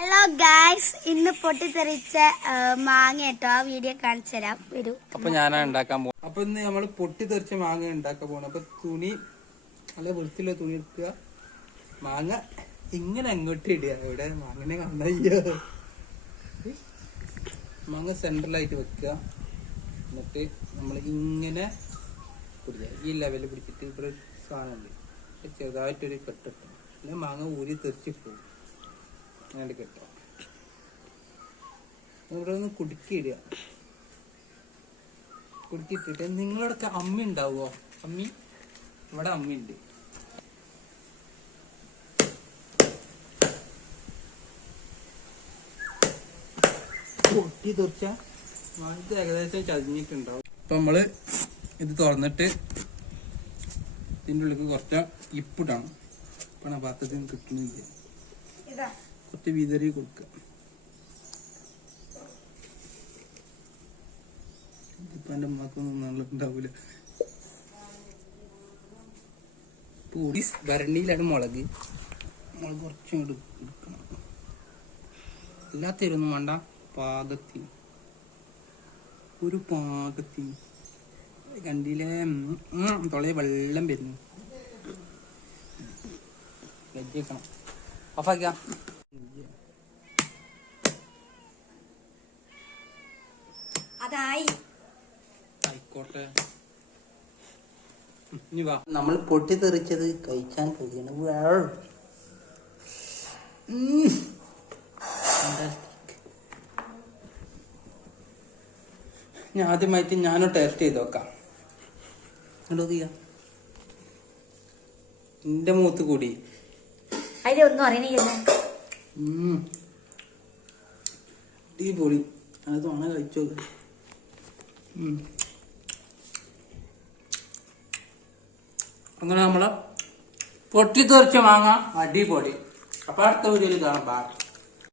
Hello guys, ഇന്ന് പൊട്ടിത്തെറിച്ച മാങ്ങ കേട്ടോ. ആ വീഡിയോ കാണിച്ചു തരാം, വരൂ. അപ്പൊ ഞാനാ ഉണ്ടാക്കാൻ പോകും. അപ്പൊ ഇന്ന് നമ്മള് പൊട്ടിത്തെറിച്ച മാങ്ങ ഉണ്ടാക്കാൻ പോകണം. അപ്പൊ തുണി നല്ല വൃത്തിയുള്ള തുണി എടുക്കുക, മാങ്ങ ഇങ്ങനെ അങ്ങോട്ട് ഇടുക. ഇവിടെ മാങ്ങനെ കാണയ്യോ, മാങ്ങ സെൻട്രലായിട്ട് വെക്കുക. എന്നിട്ട് നമ്മൾ ഇങ്ങനെ പിടിക്കുക, ഈ ലെവലിൽ പിടിച്ചിട്ട് ഇവിടെ സാധനമുണ്ട്, ചെറുതായിട്ടൊരു കെട്ടിട്ടു. പിന്നെ മാങ്ങ ഊരി തെറിച്ച് പോകും. അങ്ങനെ കെട്ടുക, ഇവിടെ ഒന്ന് കുടുക്കിയിടുക. കുടുക്കിയിട്ടിട്ട് നിങ്ങളോടൊക്കെ അമ്മി ഉണ്ടാവുമോ? അമ്മി ഇവിടെ അമ്മി ഉണ്ട്. പൊട്ടി തെറിച്ച ഇത് ഏകദേശം ചതിഞ്ഞിട്ടുണ്ടാവും. അപ്പൊ നമ്മള് ഇത് തുറന്നിട്ട് ഇതിൻ്റെ ഉള്ളിൽ കുറച്ച് ഇപ്പിടാണ്. പണ പാത്രത്തിന് കിട്ടുന്നില്ല, കുറച്ച് വിതറി കൊടുക്കുക. ഇതിപ്പോ എന്റെ അമ്മക്കൊന്നും ഉണ്ടാവൂല. പൊടി ഭരണിയിലാണ് മുളക് കുറച്ചും കൂടി എടുക്കണം. എല്ലാത്തിരൊന്നും വേണ്ട, പാകത്തിന്, ഒരു പാകത്തിന്. കണ്ടില്ലേ, തൊളയെ വെള്ളം വരുന്നു. വെച്ചേക്കണം, ഓഫാക്കാം. ആയിക്കോട്ടെ, ഇനി വാ. നമ്മൾ പൊട്ടിത്തെറിച്ചത് കഴിക്കാൻ പോവുകയാണ്. ഞാൻ ആദ്യമായിട്ട് ഞാനും ടേസ്റ്റ് ചെയ്ത് നോക്കാം. എന്റെ മൂത്ത് കൂടി അതിലൊന്നും അറിയണില്ല. പൊടി അത് തോണ കഴിച്ചോ. അങ്ങനെ നമ്മള് പൊട്ടിത്തെറിച്ച മാങ്ങ അടിപൊളി. അപ്പൊ അടുത്ത വീഡിയോയിൽ കാണാം.